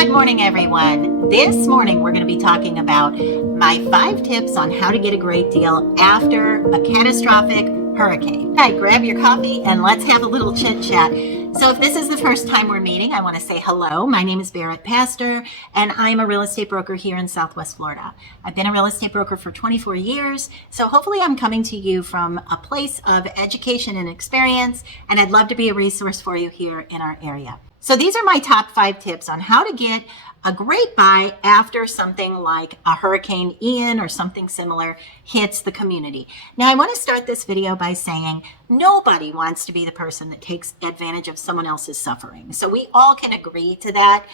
Good morning, everyone. This morning, we're going to be talking about my 5 tips on how to get a great deal after a catastrophic hurricane. All right, grab your coffee and let's have a little chit chat. So if this is the first time we're meeting, I want to say hello. My name is Barrett Pastor, and I'm a real estate broker here in Southwest Florida. I've been a real estate broker for 24 years, so hopefully I'm coming to you from a place of education and experience, and I'd love to be a resource for you here in our area. So these are my top 5 tips on how to get a great buy after something like a Hurricane Ian or something similar hits the community. Now, I want to start this video by saying nobody wants to be the person that takes advantage of someone else's suffering. So we all can agree to that.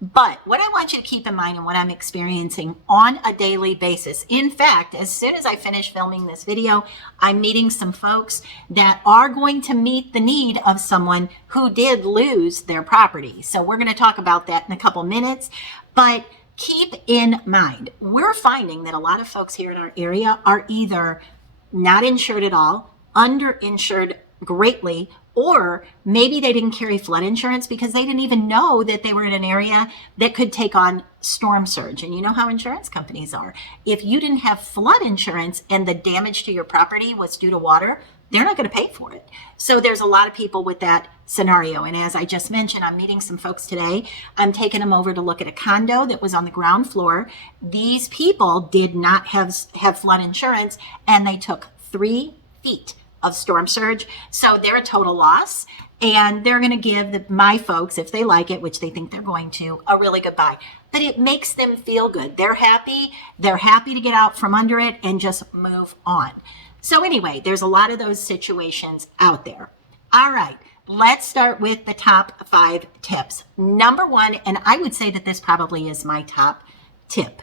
But what I want you to keep in mind and what I'm experiencing on a daily basis, in fact, as soon as I finish filming this video, I'm meeting some folks that are going to meet the need of someone who did lose their property. So we're going to talk about that in a couple minutes. But keep in mind, we're finding that a lot of folks here in our area are either not insured at all, underinsured greatly, or maybe they didn't carry flood insurance because they didn't even know that they were in an area that could take on storm surge. And you know how insurance companies are. If you didn't have flood insurance and the damage to your property was due to water, they're not going to pay for it. So there's a lot of people with that scenario. And as I just mentioned, I'm meeting some folks today. I'm taking them over to look at a condo that was on the ground floor. These people did not have flood insurance, and they took 3 feet of storm surge. So they're a total loss, and they're going to give my folks, if they like it, which they think they're going to, a really good buy. But it makes them feel good. They're happy. They're happy to get out from under it and just move on. So anyway, there's a lot of those situations out there. All right, let's start with the top 5 tips. Number 1, and I would say that this probably is my top tip.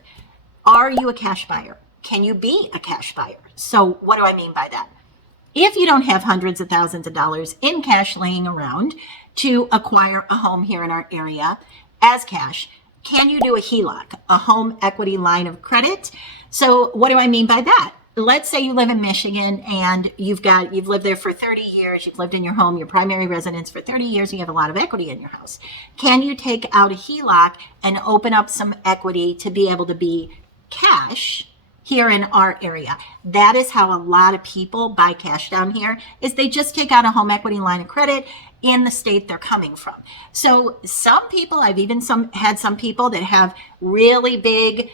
Are you a cash buyer? Can you be a cash buyer? So what do I mean by that? If you don't have hundreds of thousands of dollars in cash laying around to acquire a home here in our area as cash, can you do a HELOC, a home equity line of credit? So what do I mean by that? Let's say you live in Michigan and you've lived there for 30 years, you've lived in your home, your primary residence for 30 years, and you have a lot of equity in your house. Can you take out a HELOC and open up some equity to be able to be cash here in our area? That is how a lot of people buy cash down here, is they just take out a home equity line of credit in the state they're coming from. So some people, I've even had some people that have really big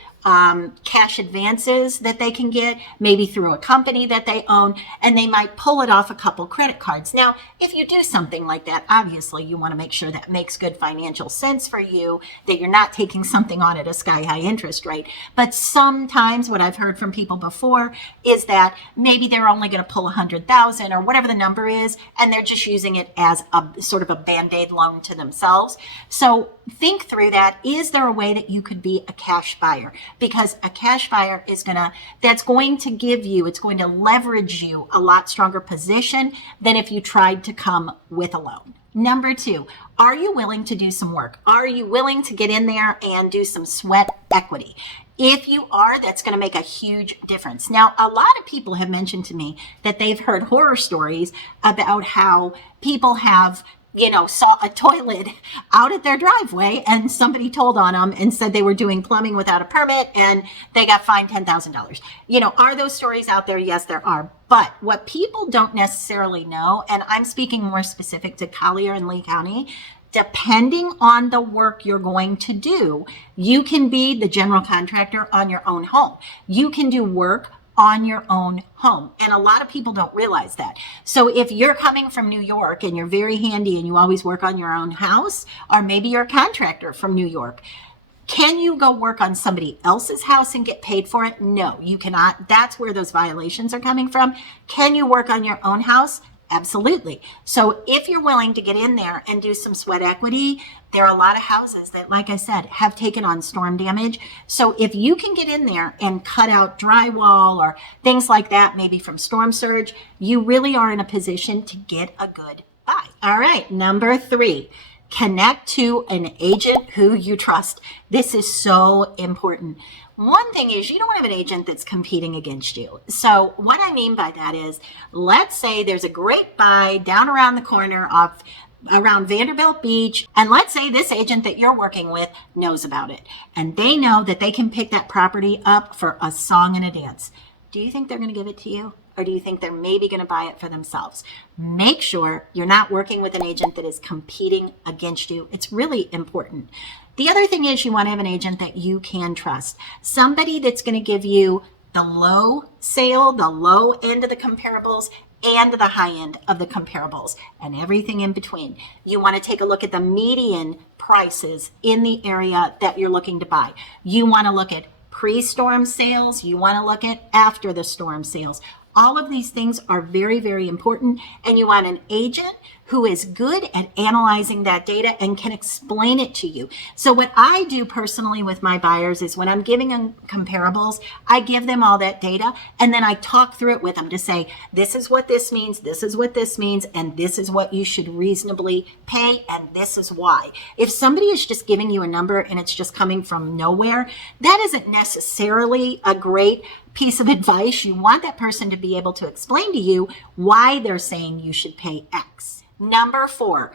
cash advances that they can get, maybe through a company that they own, and they might pull it off a couple credit cards. Now, if you do something like that, obviously you want to make sure that makes good financial sense for you, that you're not taking something on at a sky-high interest rate. But sometimes what I've heard from people before is that maybe they're only going to pull $100,000 or whatever the number is, and they're just using it as a sort of a Band-Aid loan to themselves. So think through that. Is there a way that you could be a cash buyer? Because a cash buyer it's going to leverage you a lot stronger position than if you tried to come with a loan. Number 2, are you willing to do some work? Are you willing to get in there and do some sweat equity? If you are, that's going to make a huge difference. Now, a lot of people have mentioned to me that they've heard horror stories about how people have saw a toilet out at their driveway and somebody told on them and said they were doing plumbing without a permit and they got fined $10,000. Are those stories out there? Yes, there are. But what people don't necessarily know, and I'm speaking more specific to Collier and Lee County, depending on the work you're going to do, you can be the general contractor on your own home. You can do work on your own home. And a lot of people don't realize that. So if you're coming from New York and you're very handy and you always work on your own house, or maybe you're a contractor from New York, can you go work on somebody else's house and get paid for it? No, you cannot. That's where those violations are coming from. Can you work on your own house? Absolutely. So if you're willing to get in there and do some sweat equity, there are a lot of houses that, like I said, have taken on storm damage. So if you can get in there and cut out drywall or things like that, maybe from storm surge, you really are in a position to get a good buy. All right. Number 3, connect to an agent who you trust. This is so important. One thing is you don't want to have an agent that's competing against you. So what I mean by that is, let's say there's a great buy down around the corner off around Vanderbilt Beach, and let's say this agent that you're working with knows about it, and they know that they can pick that property up for a song and a dance. Do you think they're going to give it to you? Or do you think they're maybe going to buy it for themselves? Make sure you're not working with an agent that is competing against you. It's really important. The other thing is you want to have an agent that you can trust. Somebody that's going to give you the low sale, the low end of the comparables, and the high end of the comparables, and everything in between. You want to take a look at the median prices in the area that you're looking to buy. You want to look at pre-storm sales. You want to look at after the storm sales. All of these things are very, very important, and you want an agent who is good at analyzing that data and can explain it to you. So what I do personally with my buyers is when I'm giving them comparables, I give them all that data, and then I talk through it with them to say, this is what this means, this is what this means, and this is what you should reasonably pay, and this is why. If somebody is just giving you a number and it's just coming from nowhere, that isn't necessarily a great piece of advice. You want that person to be able to explain to you why they're saying you should pay X. Number 4,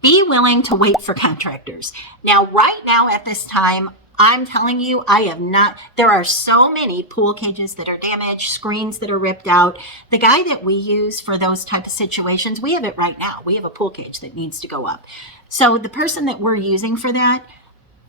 be willing to wait for contractors. Now, right now at this time, I'm telling you, there are so many pool cages that are damaged, screens that are ripped out. The guy that we use for those type of situations, we have it right now. We have a pool cage that needs to go up. So the person that we're using for that,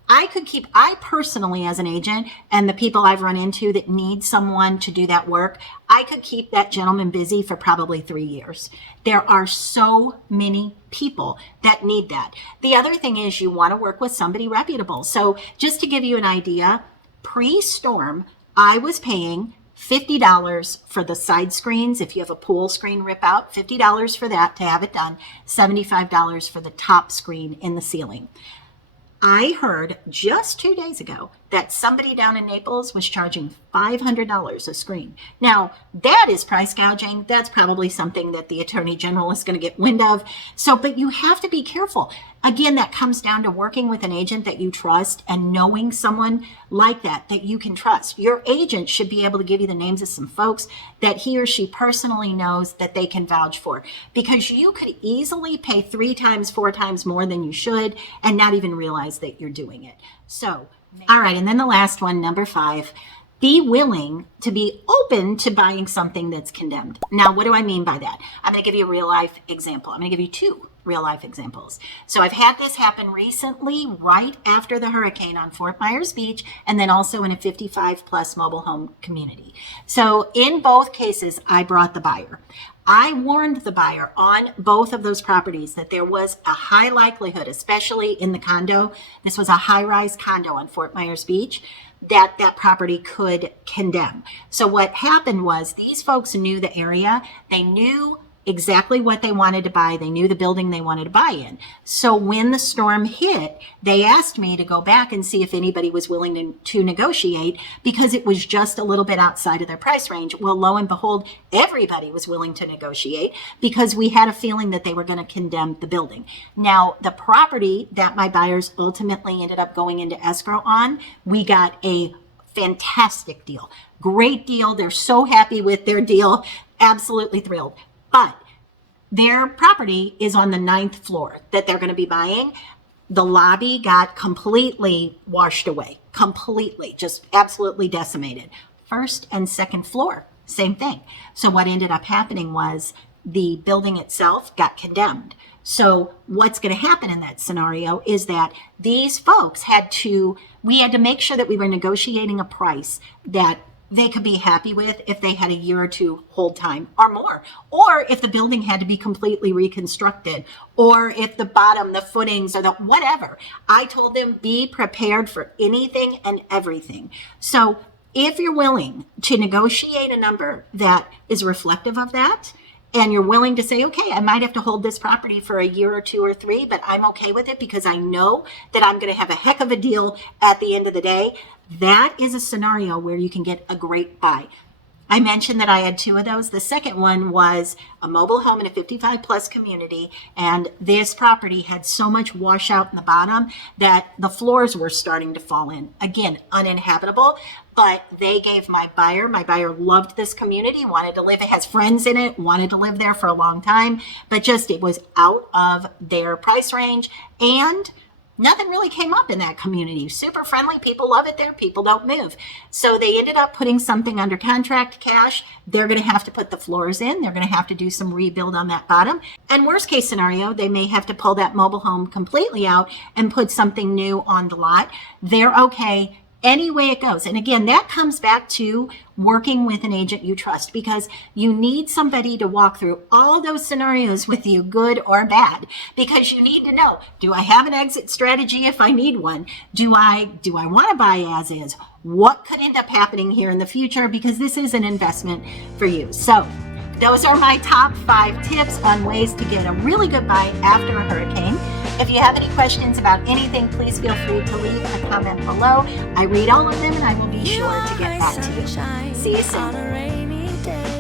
I personally as an agent, and the people I've run into that need someone to do that work, I could keep that gentleman busy for probably 3 years. There are so many people that need that. The other thing is you want to work with somebody reputable. So just to give you an idea, pre-storm, I was paying $50 for the side screens. If you have a pool screen rip out, $50 for that to have it done, $75 for the top screen in the ceiling. I heard just 2 days ago that somebody down in Naples was charging $500 a screen. Now, that is price gouging. That's probably something that the Attorney General is going to get wind of. But you have to be careful. Again, that comes down to working with an agent that you trust and knowing someone like that you can trust. Your agent should be able to give you the names of some folks that he or she personally knows that they can vouch for, because you could easily pay 3 times, 4 times more than you should and not even realize that you're doing it. So, all right. And then the last one, number 5, be willing to be open to buying something that's condemned. Now, what do I mean by that? I'm going to give you a real life example. I'm going to give you 2 real life examples. So I've had this happen recently right after the hurricane on Fort Myers Beach, and then also in a 55 plus mobile home community. So in both cases, I brought the buyer. I warned the buyer on both of those properties that there was a high likelihood, especially in the condo, this was a high-rise condo on Fort Myers Beach, that property could condemn. So what happened was these folks knew the area. They knew exactly what they wanted to buy. They knew the building they wanted to buy in. So when the storm hit, they asked me to go back and see if anybody was willing to negotiate, because it was just a little bit outside of their price range. Well, lo and behold, everybody was willing to negotiate because we had a feeling that they were going to condemn the building. Now, the property that my buyers ultimately ended up going into escrow on, we got a fantastic deal. Great deal. They're so happy with their deal. Absolutely thrilled. But their property is on the 9th floor that they're going to be buying. The lobby got completely washed away, completely, just absolutely decimated. 1st and 2nd floor, same thing. So what ended up happening was the building itself got condemned. So what's going to happen in that scenario is that these folks we had to make sure that we were negotiating a price that they could be happy with if they had a year or 2 hold time or more, or if the building had to be completely reconstructed, or if the footings or whatever. I told them, be prepared for anything and everything. So if you're willing to negotiate a number that is reflective of that, and you're willing to say, okay, I might have to hold this property for a year or 2 or 3, but I'm okay with it because I know that I'm going to have a heck of a deal at the end of the day, that is a scenario where you can get a great buy. I mentioned that I had 2 of those. The second one was a mobile home in a 55 plus community, and this property had so much washout in the bottom that the floors were starting to fall in. Again, uninhabitable, but they gave my buyer loved this community, wanted to live, it has friends in it, wanted to live there for a long time, but just it was out of their price range, and nothing really came up in that community. Super friendly. People love it there. People don't move. So they ended up putting something under contract cash. They're going to have to put the floors in. They're going to have to do some rebuild on that bottom. And worst case scenario, they may have to pull that mobile home completely out and put something new on the lot. They're okay any way it goes. And again, that comes back to working with an agent you trust, because you need somebody to walk through all those scenarios with you, good or bad, because you need to know, do I have an exit strategy if I need one? Do I want to buy as is? What could end up happening here in the future? Because this is an investment for you. So those are my top 5 tips on ways to get a really good buy after a hurricane. If you have any questions about anything, please feel free to leave a comment below. I read all of them, and I will be sure to get back to you. See you soon.